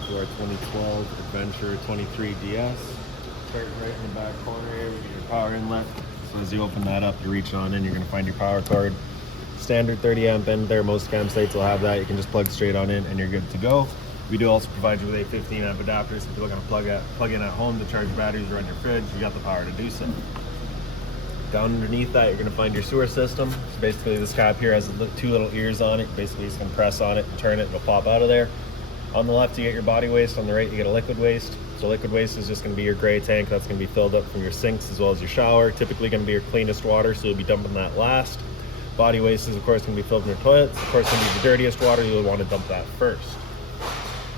into our 2012 Adventure 23 DS. Starting right in the back corner here, we get your power inlet. So as you open that up, you reach on in, you're going to find your power cord. Standard 30 amp end there, most campsites will have that. You can just plug straight on in and you're good to go. We do also provide you with a 15 amp adapter, so if you're looking to plug in at home to charge your batteries or run your fridge, you got the power to do so. Down underneath that, you're going to find your sewer system. So basically this cap here has two little ears on it. Basically you just can press on it and turn it, it'll pop out of there. On the left you get your body waste, on the right you get a liquid waste. So liquid waste is just going to be your gray tank that's going to be filled up from your sinks as well as your shower. Typically going to be your cleanest water, so you'll be dumping that last. Body waste is of course going to be filled in your toilets. Of course going to be the dirtiest water, you'll want to dump that first.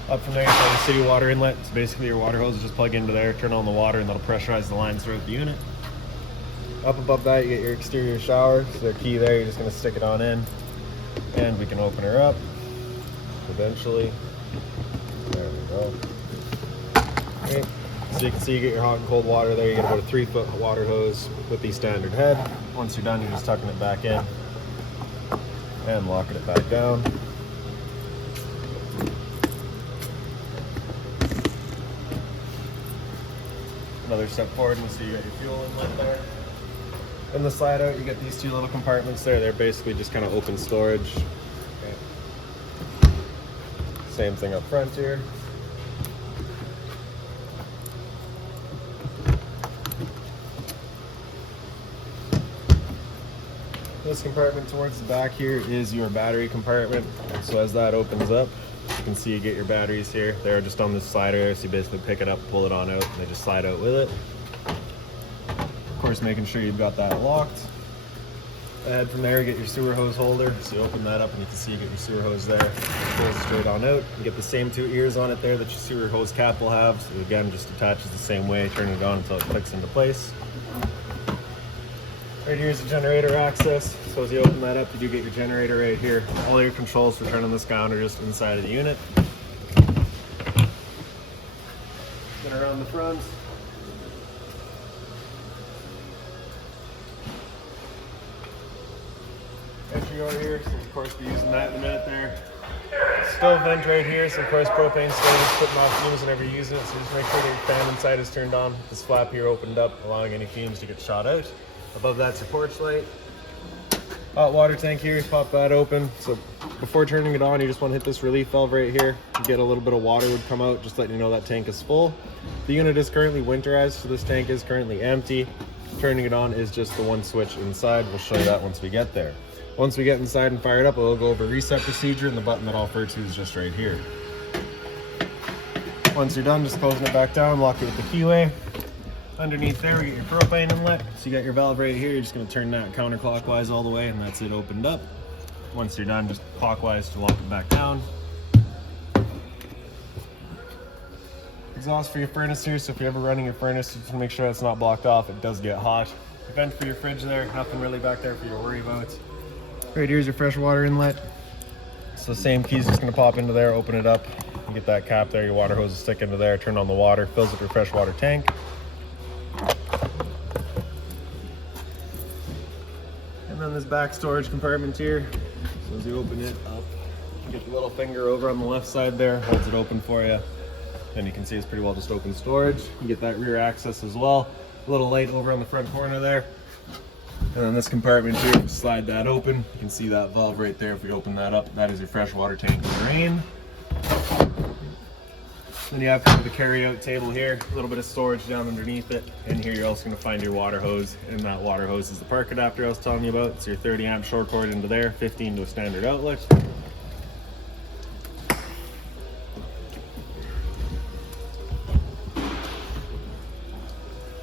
Up from there you find the city water inlet. So basically your water hose is just plug into there, turn on the water, and that'll pressurize the lines throughout the unit. Up above that you get your exterior shower. So the key there, you're just going to stick it on in, and we can open her up eventually. There we go. Okay. So you can see you get your hot and cold water there. You get about a 3-foot water hose with the standard head. Once you're done, you're just tucking it back in and locking it back down. Another step forward and you see you got your fuel inlet there. In the slide out, you get these two little compartments there. They're basically just kind of open storage. Okay. Same thing up front here. This compartment towards the back here is your battery compartment. So as that opens up, you can see you get your batteries here. They're just on this slider, so you basically pick it up, pull it on out, and they just slide out with it. Of course, making sure you've got that locked. Ahead from there, you get your sewer hose holder. So you open that up and you can see you get your sewer hose there. It pulls straight on out. You get the same two ears on it there that your sewer hose cap will have. So again, just attaches the same way, turn it on until it clicks into place. Right here is the generator access. So as you open that up, you do get your generator right here. All your controls for turning this down are just inside of the unit. Then around the front. Entry over here, so of course be using that in a minute there. Stove vent right here, so of course propane stove is putting off fumes whenever you use it, so just make sure that your fan inside is turned on. This flap here opened up, allowing any fumes to get shot out. Above that's your porch light. Hot water tank here, pop that open. So before turning it on, you just want to hit this relief valve right here. You get a little bit of water would come out, just letting you know that tank is full. The unit is currently winterized, so this tank is currently empty. Turning it on is just the one switch inside. We'll show you that once we get there. Once we get inside and fire it up, we'll go over reset procedure, and the button that I'll refer to is just right here. Once you're done, just closing it back down, lock it with the keyway. Underneath there, we get your propane inlet. So you got your valve right here. You're just going to turn that counterclockwise all the way, and that's it opened up. Once you're done, just clockwise to lock it back down. Exhaust for your furnace here, so if you're ever running your furnace, just make sure it's not blocked off. It does get hot. Vent for your fridge there, nothing really back there for you to worry about. Right here's your fresh water inlet. So same key's just going to pop into there, open it up. You get that cap there, your water hose will stick into there, turn on the water, fills up your fresh water tank. And then this back storage compartment here. So as you open it up, you get the little finger over on the left side there, holds it open for you. And you can see it's pretty well just open storage. You get that rear access as well. A little light over on the front corner there. And then this compartment here, if you slide that open, you can see that valve right there. If we open that up, that is your fresh water tank and drain. Then you have the carry-out table here, a little bit of storage down underneath it. And here you're also going to find your water hose, and that water hose is the park adapter I was telling you about. It's your 30 amp short cord into there, 15 to a standard outlet.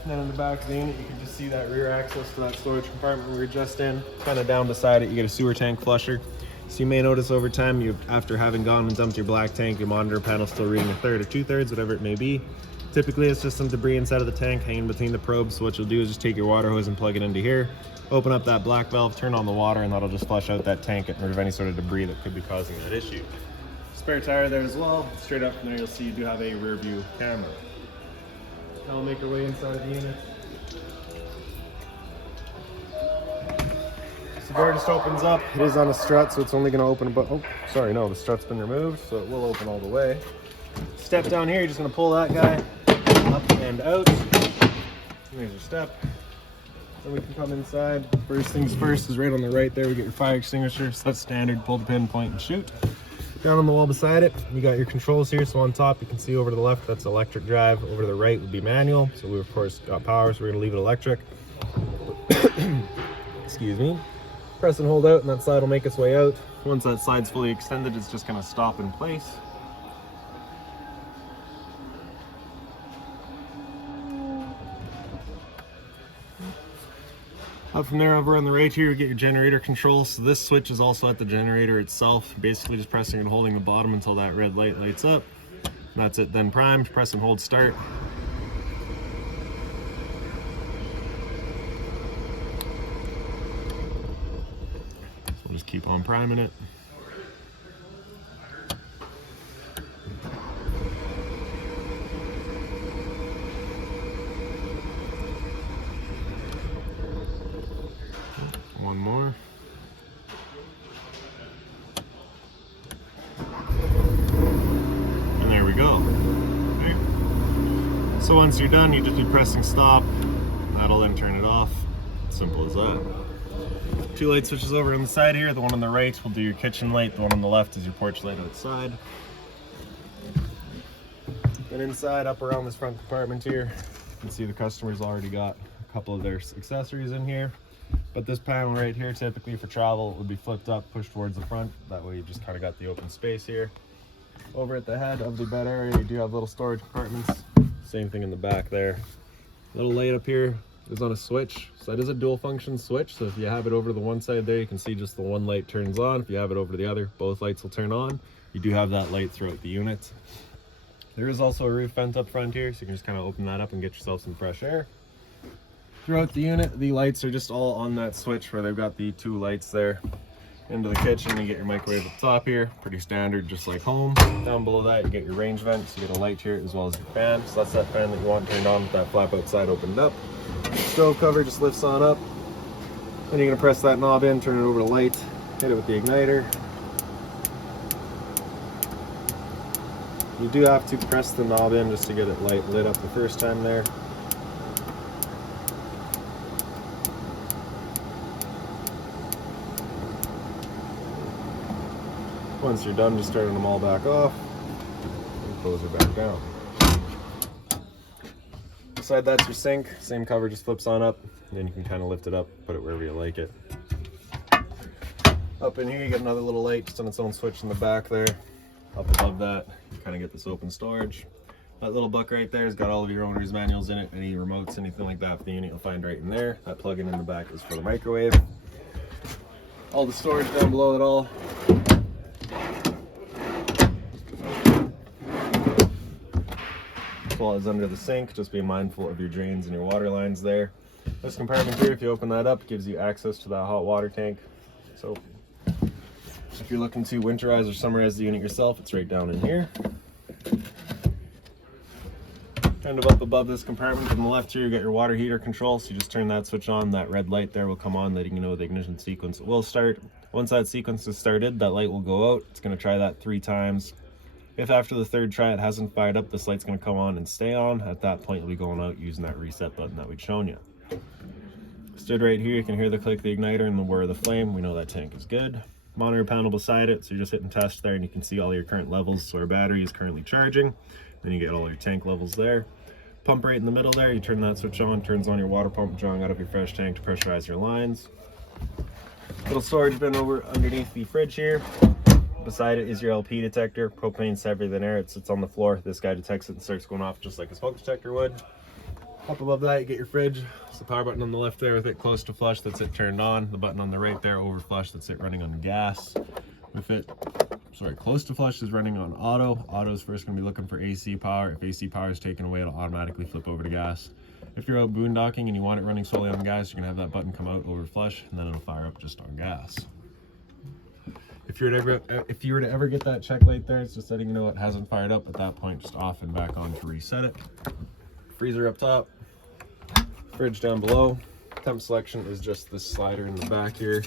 And then in the back of the unit, you can just see that rear access to that storage compartment we were just in. Kind of down beside it, you get a sewer tank flusher. So you may notice over time, after having gone and dumped your black tank, your monitor panel still reading 1/3 or 2/3, whatever it may be. Typically, it's just some debris inside of the tank hanging between the probes. So what you'll do is just take your water hose and plug it into here, open up that black valve, turn on the water, and that'll just flush out that tank and remove any sort of debris that could be causing that issue. Spare tire there as well. Straight up from there, you'll see you do have a rear view camera. Now we'll make our way inside of the unit. The door just opens up. It is on a strut, so it's only going to open about, oh, sorry, no, the strut's been removed, so it will open all the way. Step down here, you're just gonna pull that guy up and out. There's your step. Then we can come inside. First things first is right on the right there, we get your fire extinguisher. So that's standard, pull the pin, point, and shoot. Down on the wall beside it, you got your controls here. So on top, you can see over to the left, that's electric drive. Over to the right would be manual. So we of course got power, so we're gonna leave it electric. Excuse me. Press and hold out, and that slide will make its way out. Once that slide's fully extended, it's just gonna stop in place. Up from there, over on the right here, you get your generator control. So this switch is also at the generator itself. Basically just pressing and holding the bottom until that red light lights up. And that's it then primed. Press and hold start. So we'll just keep on priming it. One more. And there we go. Okay. So once you're done, you just be pressing stop. That'll then turn it off. Simple as that. Two light switches over on the side here. The one on the right will do your kitchen light. The one on the left is your porch light outside. Then inside, up around this front compartment here, you can see the customer's already got a couple of their accessories in here. But this panel right here, typically for travel, would be flipped up, pushed towards the front. That way you just kind of got the open space here. Over at the head of the bed area, you do have little storage compartments. Same thing in the back there. Little light up here is on a switch. So that is a dual function switch. So if you have it over to the one side there, you can see just the one light turns on. If you have it over to the other, both lights will turn on. You do have that light throughout the unit. There is also a roof vent up front here, so you can just kind of open that up and get yourself some fresh air. Throughout the unit, the lights are just all on that switch where they've got the two lights there. Into the kitchen, you get your microwave at the top here, pretty standard, just like home. Down below that, you get your range vent, so you get a light here as well as your fan. So that's that fan that you want turned on with that flap outside opened up. Stove cover just lifts on up. Then you're gonna press that knob in, turn it over to light, hit it with the igniter. You do have to press the knob in just to get it lit up the first time there. Once you're done, just turning them all back off and close it back down. Beside that's your sink. Same cover just flips on up, and then you can kind of lift it up, put it wherever you like it. Up in here, you get another little light just on its own switch in the back there. Up above that, you kind of get this open storage. That little book right there has got all of your owner's manuals in it, any remotes, anything like that for the unit you'll find right in there. That plug-in in the back is for the microwave. All the storage down below it all. Is under the sink. Just be mindful of your drains and your water lines there. This compartment here, if you open that up, gives you access to that hot water tank. So if you're looking to winterize or summerize the unit yourself, it's right down in here. Kind of up above this compartment on the left here, you got your water heater control. So you just turn that switch on, that red light there will come on, letting you know the ignition sequence will start. Once that sequence is started, that light will go out. It's going to try that 3 times. If after the third try it hasn't fired up, this light's going to come on and stay on. At that point, you'll be going out using that reset button that we'd shown you. Stood right here, you can hear the click of the igniter and the whir of the flame. We know that tank is good. Monitor panel beside it, so you're just hitting test there and you can see all your current levels. So our battery is currently charging. Then you get all your tank levels there. Pump right in the middle there, you turn that switch on, turns on your water pump, drawing out of your fresh tank to pressurize your lines. Little storage bin over underneath the fridge here. Beside it is your LP detector. Propane's heavier than air. It sits on the floor. This guy detects it and starts going off just like a smoke detector would. Up above that, you get your fridge. It's the power button on the left there with it close to flush. That's it turned on. The button on the right there, over flush. That's it running on gas. With it, close to flush is running on auto. Auto is first going to be looking for AC power. If AC power is taken away, it'll automatically flip over to gas. If you're out boondocking and you want it running solely on gas, you're going to have that button come out over flush, and then it'll fire up just on gas. If you were to ever get that check light there, it's just letting you know it hasn't fired up. At that point, just off and back on to reset it. Freezer up top, fridge down below. Temp selection is just this slider in the back here.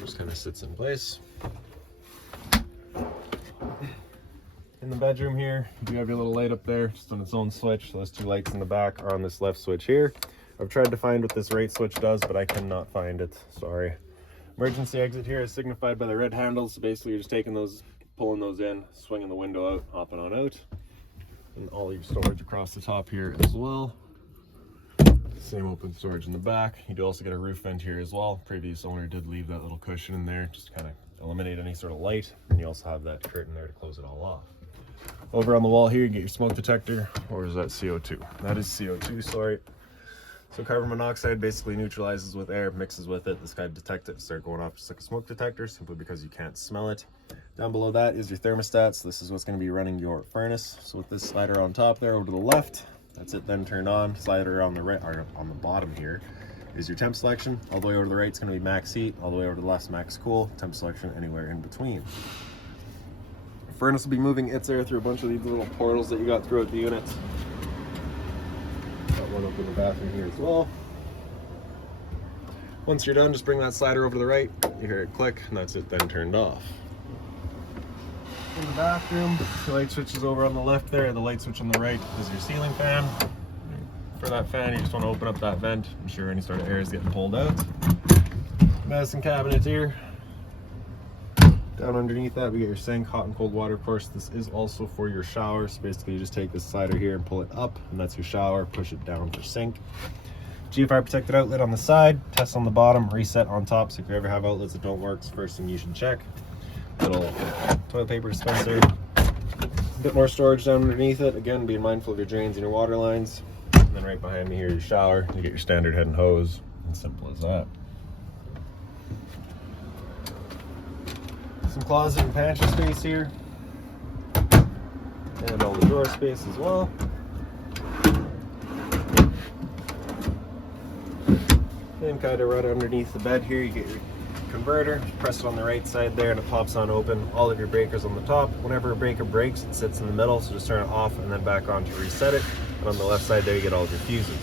Just kind of sits in place. In the bedroom here, you have your little light up there, just on its own switch. Those two lights in the back are on this left switch here. I've tried to find what this right switch does, but I cannot find it, sorry. Emergency exit here is signified by the red handles. So basically you're just taking those, pulling those in, swinging the window out, hopping on out. And all your storage across the top here as well. Same open storage in the back. You do also get a roof vent here as well. Previous owner did leave that little cushion in there just to kind of eliminate any sort of light. And you also have that curtain there to close it all off. Over on the wall here, you get your smoke detector, or is that CO2? That is CO2, sorry. So carbon monoxide basically neutralizes with air, mixes with it. This guy detects it, start going off just like a smoke detector, simply because you can't smell it. Down below that is your thermostat. So this is what's going to be running your furnace. So with this slider on top there, over to the left, that's it then turned on. Slider on the right, or on the bottom here, is your temp selection. All the way over to the right is going to be max heat. All the way over to the left, max cool. Temp selection anywhere in between. Furnace will be moving its air through a bunch of these little portals that you got throughout the unit. Got one up in the bathroom here as well. Once you're done, just bring that slider over to the right. You hear it click, and that's it then turned off. In the bathroom, the light switch is over on the left there. The light switch on the right is your ceiling fan. For that fan, you just want to open up that vent, ensure any sort of air is getting pulled out. Medicine cabinet here. Down underneath that, we get your sink, hot and cold water. Of course, this is also for your shower. So basically, you just take this slider here and pull it up, and that's your shower. Push it down for sink. GFI protected outlet on the side, test on the bottom, reset on top. So if you ever have outlets that don't work, it's the first thing you should check. Little toilet paper dispenser. A bit more storage down underneath it. Again, being mindful of your drains and your water lines. And then right behind me here, your shower. You get your standard head and hose. As simple as that. Some closet and pantry space here, and all the drawer space as well. And kind of right underneath the bed here, you get your converter. Press it on the right side there and it pops on open. All of your breakers on the top. Whenever a breaker breaks, it sits in the middle, so just turn it off and then back on to reset it. And on the left side there, you get all of your fuses.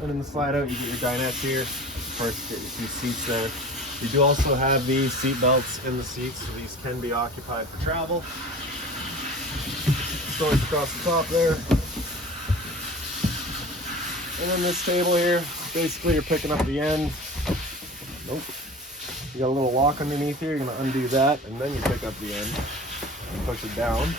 And in the slide out, you get your dinette here. Of course, you get your 2 seats there. You do also have these seat belts in the seats, so these can be occupied for travel. Storage across the top there. And then this table here, basically you're picking up the end. Nope. You got a little lock underneath here. You're gonna undo that, and then you pick up the end and push it down.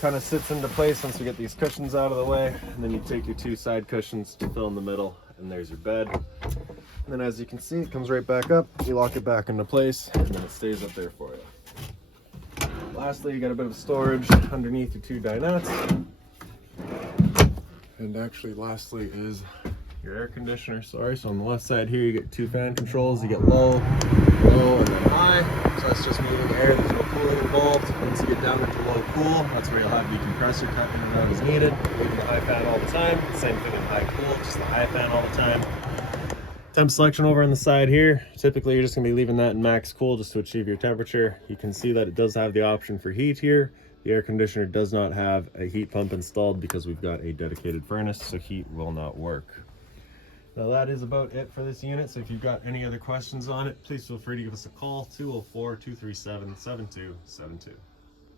Kind of sits into place once we get these cushions out of the way, and then you take your 2 side cushions to fill in the middle, and there's your bed. And then as you can see, it comes right back up. You lock it back into place, and then it stays up there for you. Lastly, you got a bit of storage underneath your 2 dinettes. And actually, lastly is your air conditioner. Sorry, so on the left side here, you get 2 fan controls. You get low, and then high. So that's just moving air. There's no cooling involved. Once you get down into low cool, that's where you'll have the compressor cut in and out as needed. Moving the high fan all the time. Same thing in high cool, just the high fan all the time. Temp selection over on the side here. Typically, you're just going to be leaving that in max cool just to achieve your temperature. You can see that it does have the option for heat here. The air conditioner does not have a heat pump installed because we've got a dedicated furnace, so heat will not work. Now that is about it for this unit. So if you've got any other questions on it, please feel free to give us a call, 204-237-7272.